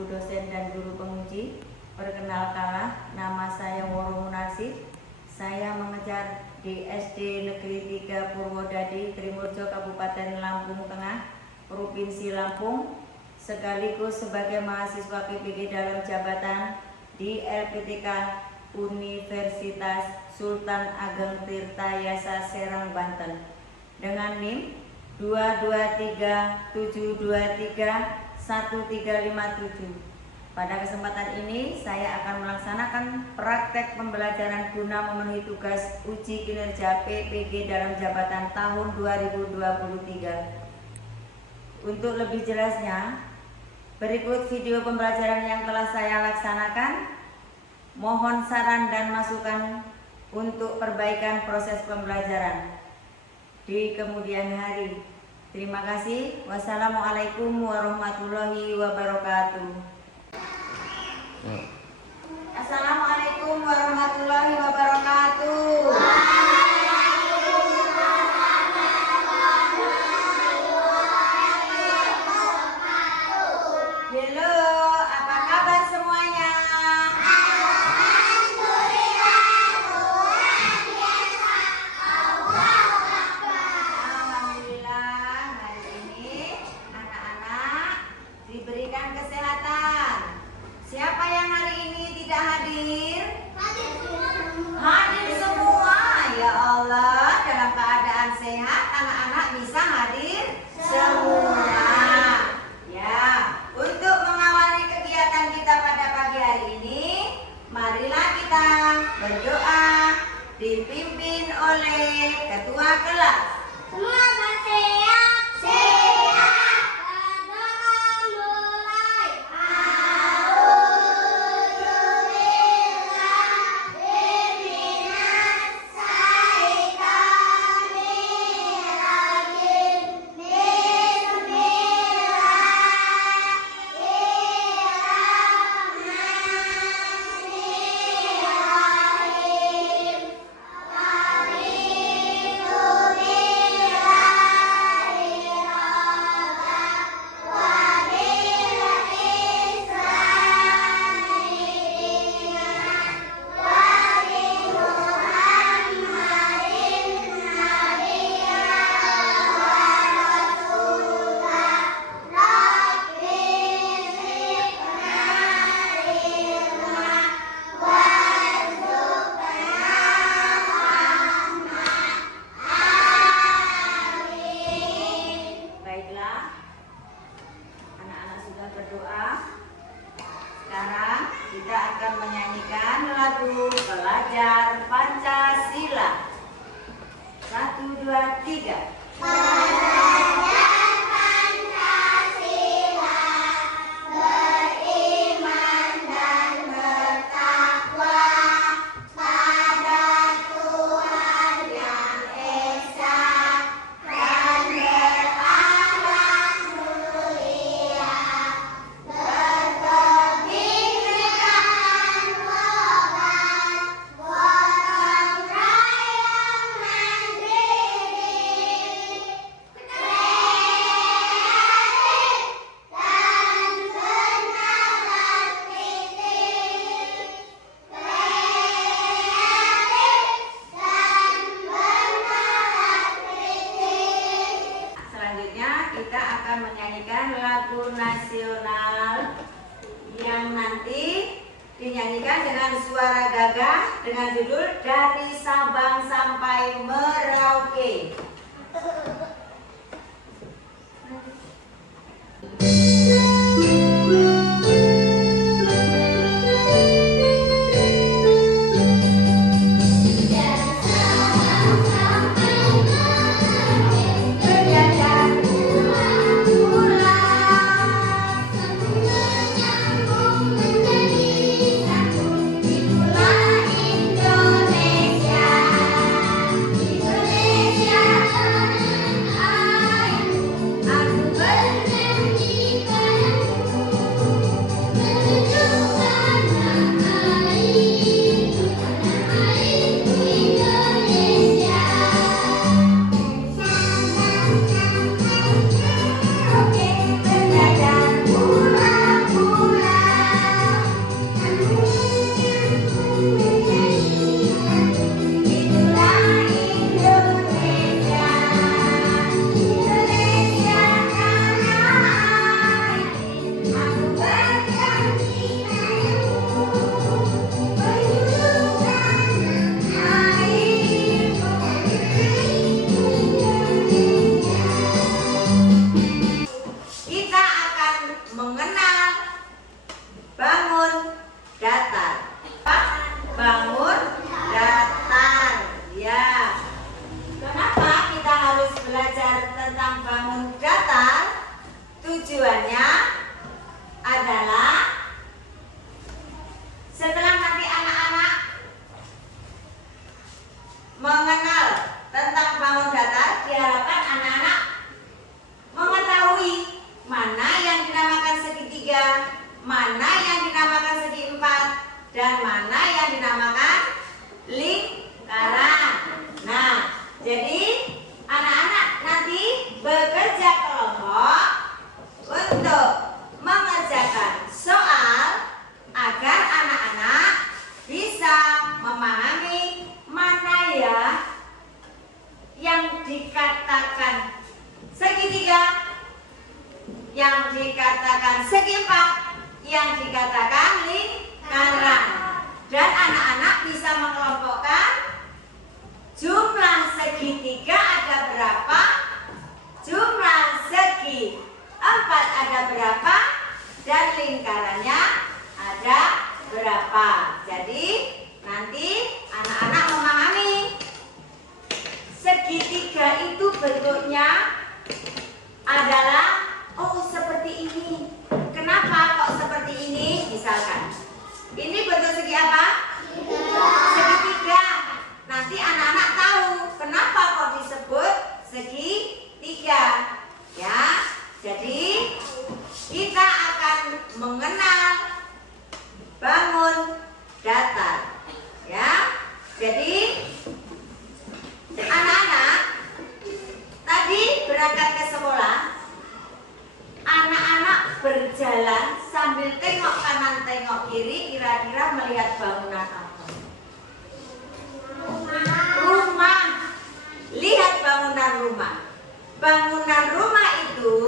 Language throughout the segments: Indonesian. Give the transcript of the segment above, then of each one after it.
Ibu dosen dan guru penguji. Perkenalkanlah, nama saya Woro Munarsih. Saya mengajar di SD Negeri 3 Purwodadi, Trimurjo, Kabupaten Lampung Tengah, Provinsi Lampung, sekaligus sebagai mahasiswa PPG dalam jabatan di LPTK Universitas Sultan Ageng Tirtayasa Serang, Banten, dengan NIM 22372313557. Pada kesempatan ini saya akan melaksanakan praktek pembelajaran guna memenuhi tugas uji kinerja PPG dalam jabatan tahun 2023. Untuk lebih jelasnya, berikut video pembelajaran yang telah saya laksanakan. Mohon saran dan masukan untuk perbaikan proses pembelajaran di kemudian hari. Terima kasih. Wassalamualaikum warahmatullahi wabarakatuh. Assalamualaikum warahmatullahi wabarakatuh. Halo, apa kabar semuanya? Alhamdulillah, hari ini anak-anak diberikan kesehatan. Siapa yang hari ini tidak hadir? Hadir semua. Ya Allah, dalam keadaan sehat anak-anak bisa hadir semua. Ya, untuk mengawali kegiatan kita pada pagi hari ini, marilah kita berdoa dipimpin oleh ketua kelas. Semoga sehat, sehat. Berdoa mulai. Baiklah, anak-anak sudah berdoa. Sekarang kita akan menyanyikan lagu Pelajar Pancasila. 1, 2, 3. Selanjutnya kita akan menyanyikan lagu nasional yang nanti dinyanyikan dengan suara gagah dengan judul Dari Sabang Sampai Merauke. Indonesia. yang dikatakan lingkaran. Dan anak-anak bisa mengelompokkan jumlah segitiga ada berapa, jumlah segi empat ada berapa, dan lingkarannya ada berapa. Jadi nanti anak-anak memahami segitiga itu bentuknya adalah seperti ini. Kenapa kok seperti ini? Misalkan ini bentuk segi apa? Segitiga. Nanti anak-anak tahu kenapa kok disebut segitiga. Ya, jadi kita akan mengenal bangun datar. Ya, jadi anak-anak tadi berangkat ke sekolah, anak-anak berjalan sambil tengok kanan tengok kiri, kira-kira melihat bangunan apa? Rumah. Lihat bangunan rumah. Bangunan rumah itu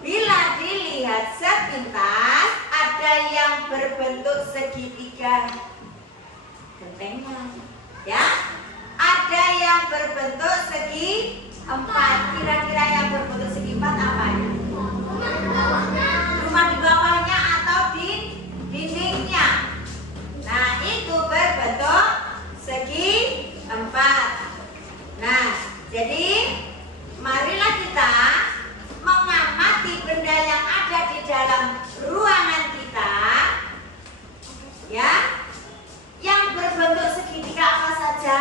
bila dilihat sepintas ada yang berbentuk segitiga, gentengnya, ya. Ada yang berbentuk segi empat. Kira-kira yang berbentuk segi empat apa ya? Rumah di bawahnya atau di dindingnya. Nah, itu berbentuk segi empat. Nah, jadi marilah kita mengamati benda yang ada di dalam ruangan kita, ya, yang berbentuk segitiga apa saja,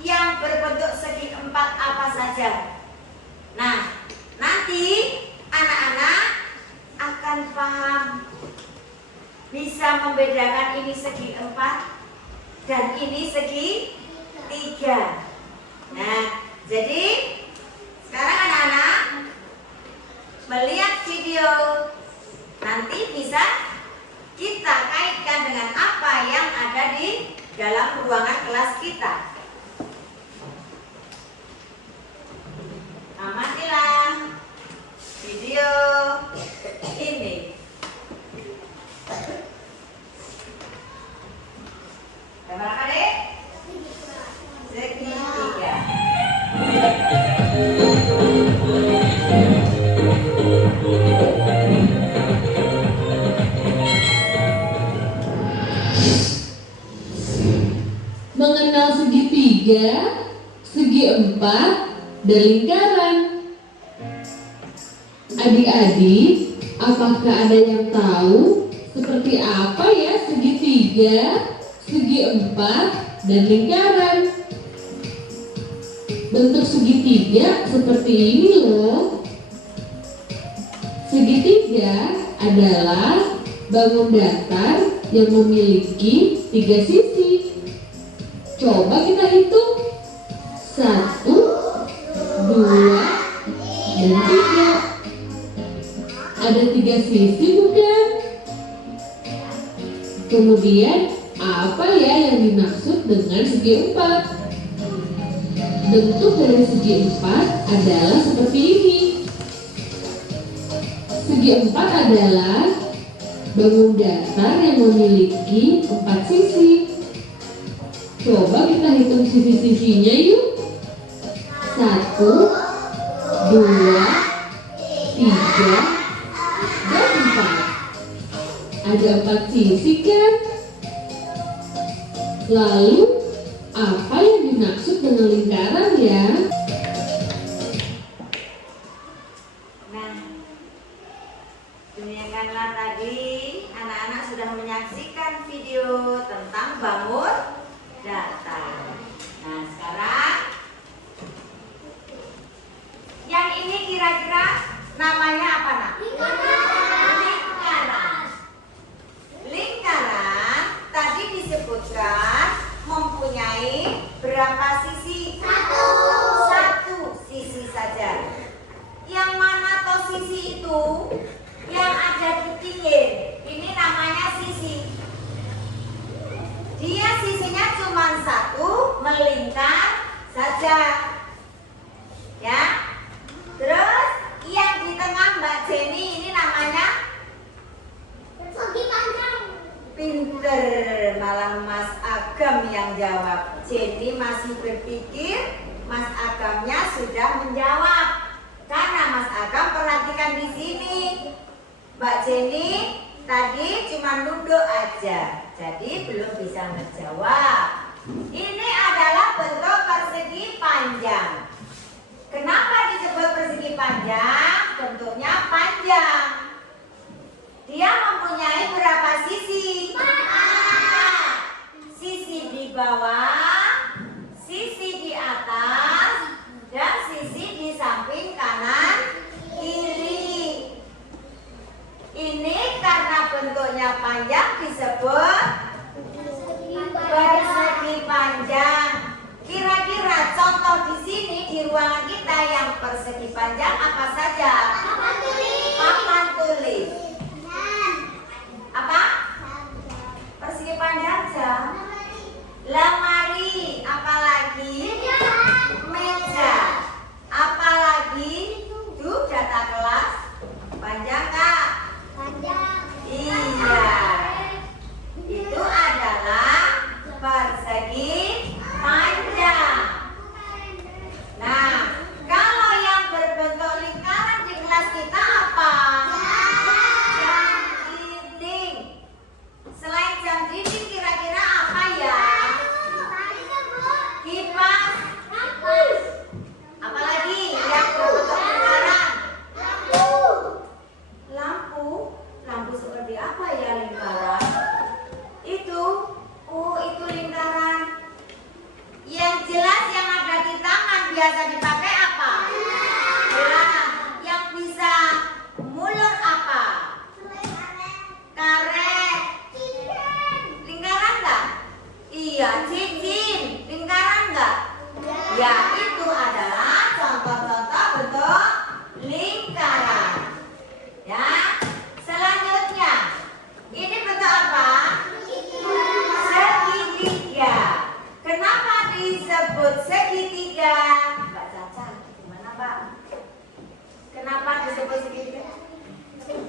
yang berbentuk segi empat apa saja. Nah, nanti anak-anak akan paham, bisa membedakan ini segi empat dan ini segi tiga. Nah, jadi sekarang anak-anak melihat video, nanti bisa kita kaitkan dengan apa yang ada di dalam ruangan kelas kita. Amatilah video ini. Gambar apa, Dek? Segitiga. Mengenal segitiga, segi empat, dan lingkaran. Adik-adik, apakah ada yang tahu seperti apa ya segitiga, segi empat, dan lingkaran? Bentuk segitiga seperti ini loh. Segitiga adalah bangun datar yang memiliki 3 sisi. Coba kita hitung. 1, 2, dan 3. Ada 3 sisi bukan? Kemudian apa ya yang dimaksud dengan segi empat? Bentuk dari segi empat adalah seperti ini. Segi empat adalah bangun datar yang memiliki 4 sisi. Coba kita hitung sisi-sisinya yuk. 1, 2, 3, dan 4. Ada 4 sisi kan? Lalu apa yang dimaksud dengan lingkaran ya? Nah, demikianlah tadi anak-anak sudah menyaksikan video tentang bangun datar. Nah, sekarang yang ini kira-kira namanya apa, Nak? Lingkaran. Lingkaran tadi disebutkan mempunyai berapa sisi? Satu sisi saja. Yang mana toh sisi itu? Yang ada di pinggir. Ini namanya sisi. Dia sisinya cuma satu, melingkar saja. Ya. Terus yang di tengah Mbak Jenny ini namanya Persegi, Pak. Pinter, malah Mas Agam yang jawab. Jenny masih berpikir Mas Agamnya sudah menjawab. Karena Mas Agam perhatikan di sini, Mbak Jenny tadi cuma nunduk aja, jadi belum bisa menjawab. Ini adalah bentuk persegi panjang. Kenapa disebut persegi panjang? Bentuknya panjang. Dia mempunyai berapa sisi? 4. Sisi di bawah, sisi di atas, dan sisi di samping kanan kiri. Ini karena bentuknya panjang disebut persegi panjang. Kira-kira contoh di sini di ruangan kita yang persegi panjang apa saja? Papan tulis. Apa? Persegi panjang jam. Lemari. Apalagi? Meja. Apalagi? Tuh data kelas. Panjang Kak? Iya. Itu adalah persegi panjang. Nah, kalau yang berbentuk lingkaran di kelas kita apa? Jam dinding. Selain jam dinding kira-kira apa ya? Kipas. Apalagi yang berbentuk lingkaran? Lampu. Lampu seperti apa ya lingkaran? Itu lingkaran. Yang jelas yang ada di tangan biasa dipakai apa? Gelang. Yang bisa mulur apa? Karet. Lingkaran enggak? Iya, cincin. Lingkaran enggak? Ya, itu adalah contoh-contoh bentuk lingkaran. Ya. Selanjutnya, ini bentuk apa? Segitiga. Kenapa disebut segitiga? Mbak Caca, gimana Mbak? Kenapa disebut segitiga?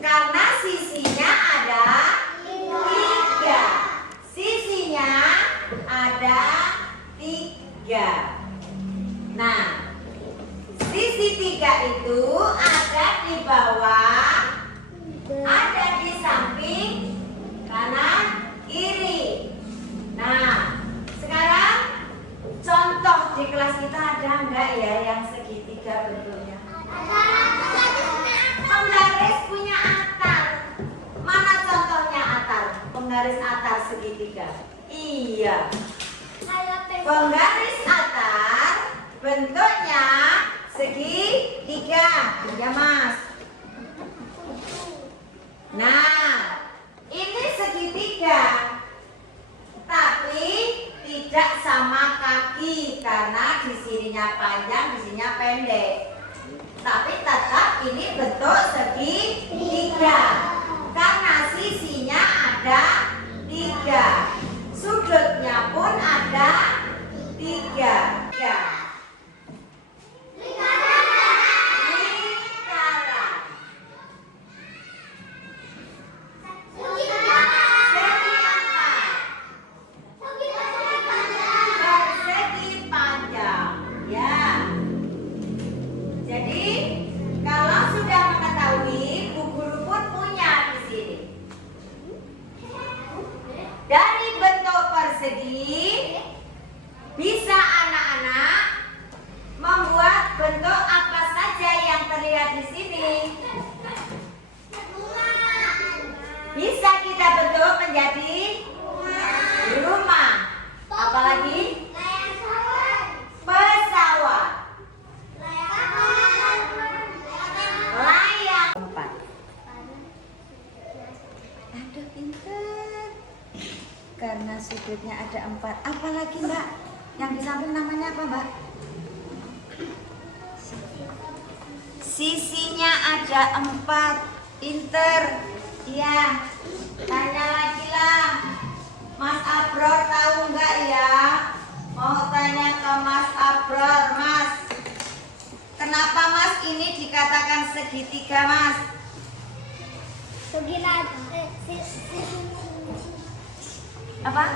Karena sisinya ada 3. Sisinya ada 3. Nah, sisi 3 itu ada di bawah, ada di samping kanan kiri. Nah, sekarang contoh di kelas kita ada enggak ya yang segitiga bentuknya? Penggaris punya atar. Mana contohnya atar? Penggaris atar segitiga. Iya. Penggaris atar bentuknya segitiga. Ya Mas. Nah, ini segitiga, tapi tidak sama kaki karena di sininya panjang, di sininya pendek. Tapi tetap ini bentuk segitiga karena sisinya ada 3, sudutnya pun ada 3. Dari bentuk persegi bisa anak-anak membuat bentuk apa saja yang terlihat di sini. Bisa kita bentuk menjadi rumah. Apalagi? Pesawat. Layang. 4. Aduh, pinter. Karena sudutnya ada 4. Apalagi Mbak? Yang di samping namanya apa Mbak? Sisinya ada 4. Pinter. Iya. Tanya lagi lah. Mas Abror tahu nggak ya? Mau tanya ke Mas Abror, Mas. Kenapa Mas ini dikatakan segitiga Mas? Apa?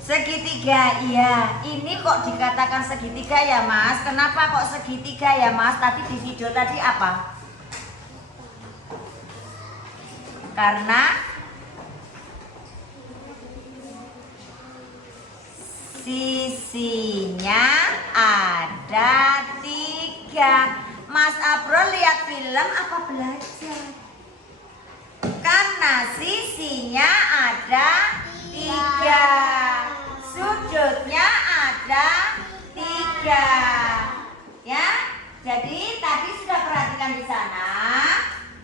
Segitiga, iya. Ini kok dikatakan segitiga ya Mas? Kenapa kok segitiga ya Mas? Tadi di video tadi apa? Karena sisinya ada 3. Mas Abro lihat film apa belajar? Karena sisinya ada 3, sudutnya ada 3, ya. Jadi tadi sudah perhatikan di sana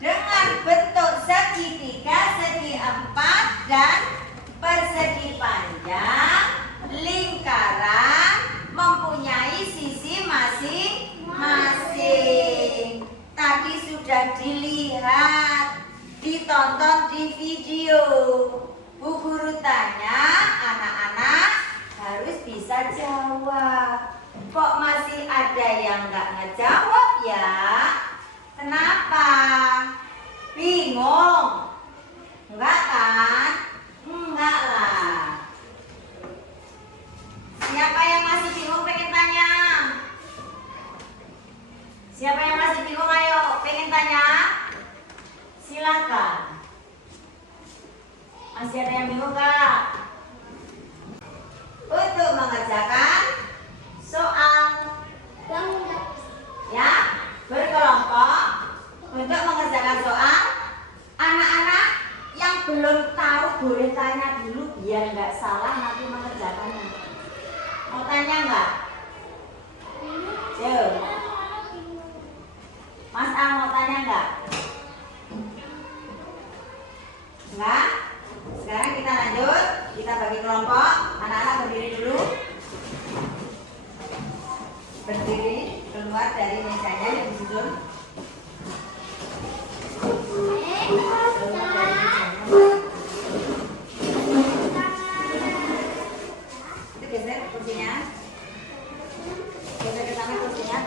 dengan bentuk segitiga, segi 4 dan persegi panjang, lingkaran mempunyai sisi masing-masing. Tadi sudah dilihat, ditonton di video. Bu guru tanya, anak-anak harus bisa jawab. Kok masih ada yang nggak ngejawab ya? Kenapa? Bingung? Enggak kan? Enggak lah. Siapa yang masih bingung pengen tanya? Siapa yang masih bingung ayo pengen tanya? Silakan. Masih ada yang bingung Kak? Untuk mengerjakan soal ya berkelompok untuk mengerjakan soal, anak-anak yang belum tahu boleh tanya dulu biar nggak salah nanti mengerjakannya. Mau tanya nggak? Yuk. Mas Al mau tanya nggak? Enggak? Sekarang kita lanjut, kita bagi kelompok. Anak-anak berdiri dulu. Berdiri, keluar dari mejanya yang disusun. Keluar dari mejanya. Itu geser kursinya. Geser ke sana kursinya.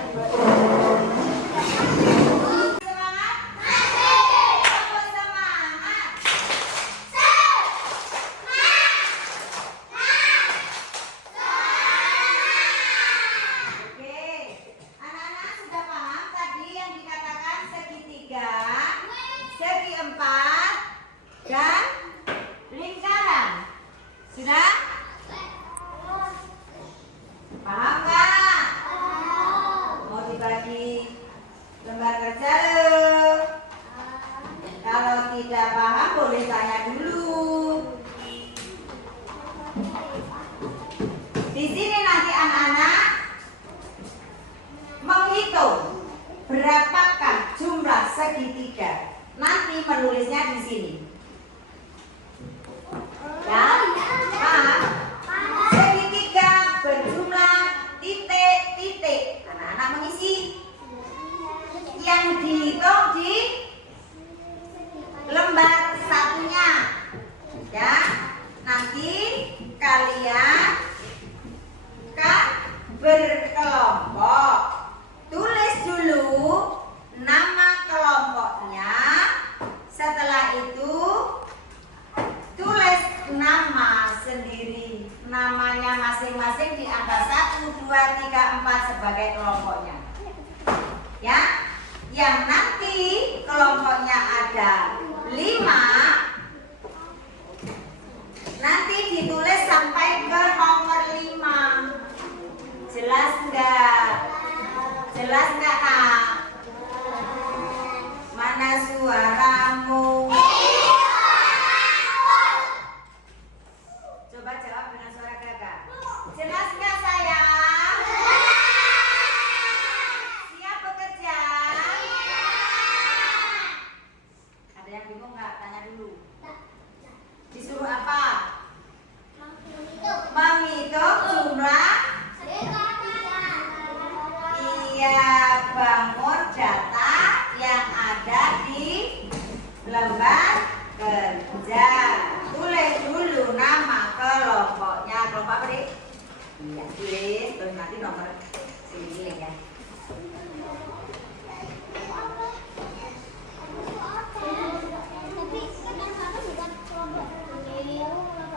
Berapakah jumlah segitiga? Nanti menulisnya di sini. Ya, paham? Segitiga berjumlah titik-titik. Anak-anak mengisi. Yang dihitung di lembar satunya. Ya, nanti kalian kan berkelompok. Tulis dulu nama kelompoknya. Setelah itu tulis nama sendiri. Namanya masing-masing di angka 1, 2, 3, 4 sebagai kelompoknya. Ya, yang nanti kelompoknya ada 5. Nanti ditulis sampai ke nomor 5. Jelas enggak? Jelas enggak Kak? Mana suaramu? Coba jawab dengan suara gagah. Jelas enggak sayang? Siap bekerja? Ada yang bingung enggak? Tanya dulu. Disuruh apa? Menghitung jumlah. Iya, bangun data yang ada di lembar kerja. Tulis dulu nama kelompoknya. Kelompok apa nih? Iya, tulis. Terus nanti nomor sini ya.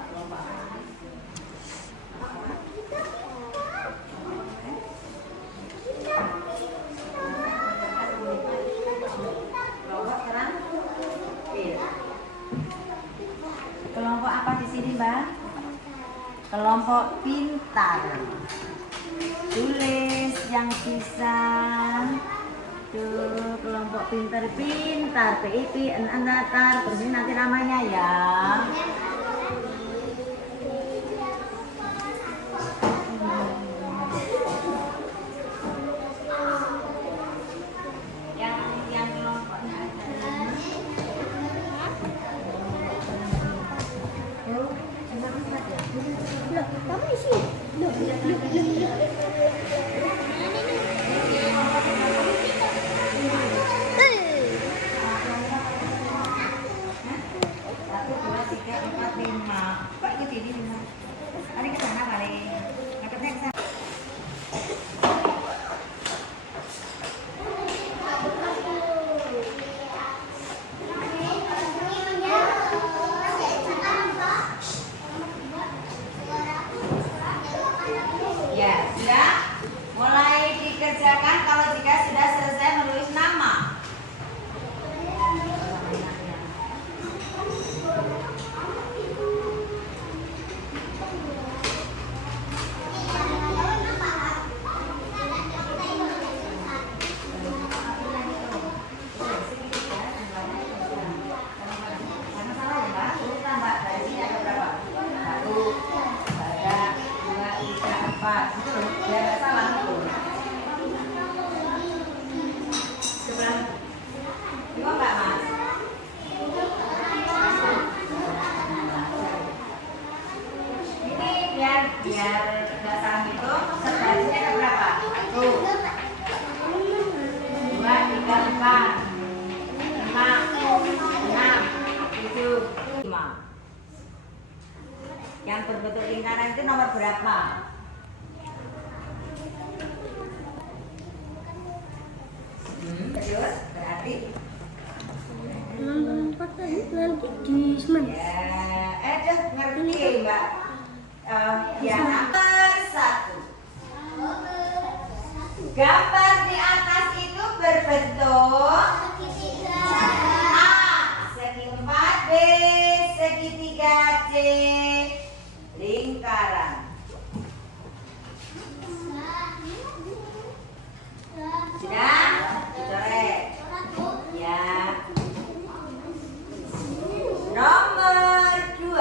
Kelompok pintar. Tulis yang bisa. Tuh, kelompok pintar-pintar, PIP, Natar, terus ini nanti namanya ya. Yang kelompoknya ada. Oh, enak banget ya. Loh, kamu di sini. Loh. Satu, dua, tiga, empat, lima. Kok ikut ini lima? Mari ke sana kali. Ngangkatnya ke sana. Ya, sudah mulai dikerjakan kalau jika sudah selesai menulis nama. Jangan salah ya, Mbak. Urutan, Mbak. Dari sini ada berapa? 1, ada 2, 3, 4. Itu loh, biar nggak salah itu. Sebelah. Dua nggak, Mas? Ini biar nggak salah gitu. Sebaliknya ada berapa? 1, 2, 3, 4, 5, 6, 7, 5. Yang berbentuk lingkaran itu nomor berapa? Serius? Berarti? Nanti di semen. Ya, dah ngerti Mbak. Yang nomor 1. Gambar di atas itu berbentuk A segi 4, B segi 3, C lingkaran. Sudah? Coret. Ya. Nomor 2.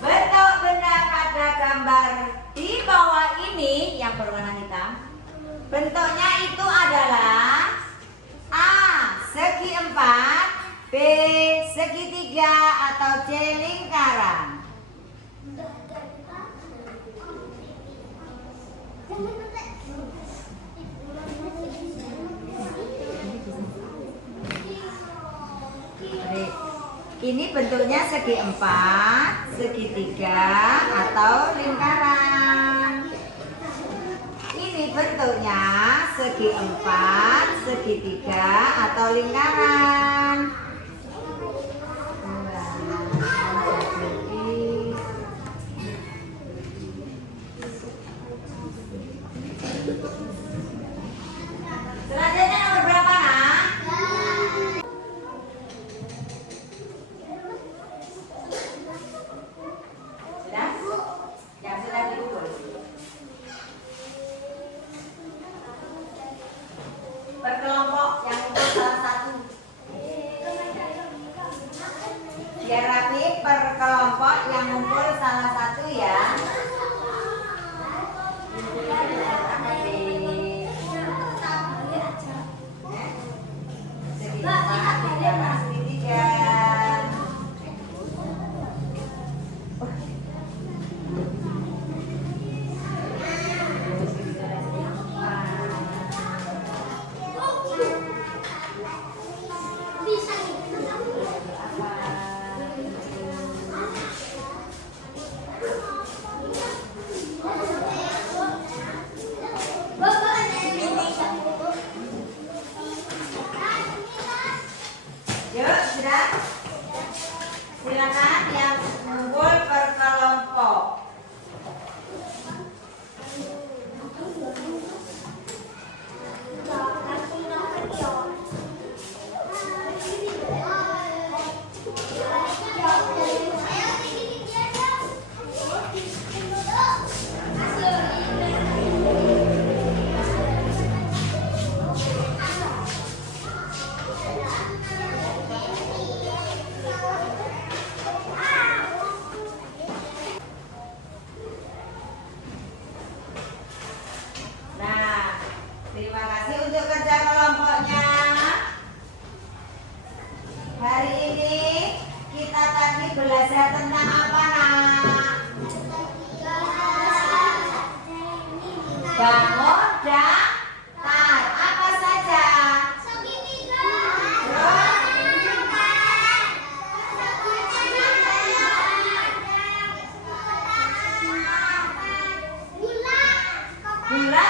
Bentuk benda pada gambar di bawah ini yang berwarna hitam. Bentuknya itu adalah A segi 4, B segi 3 atau C lingkaran. Ini bentuknya segi 4, segi 3 atau lingkaran. Ini bentuknya segi 4, segi 3 atau lingkaran. Selanjutnya nomor berapa, Nak? Sudah? Yang sudah diukur. Berkelompok yang ukur salah satu. Bangun datar. Apa saja? Segitiga. Bulat.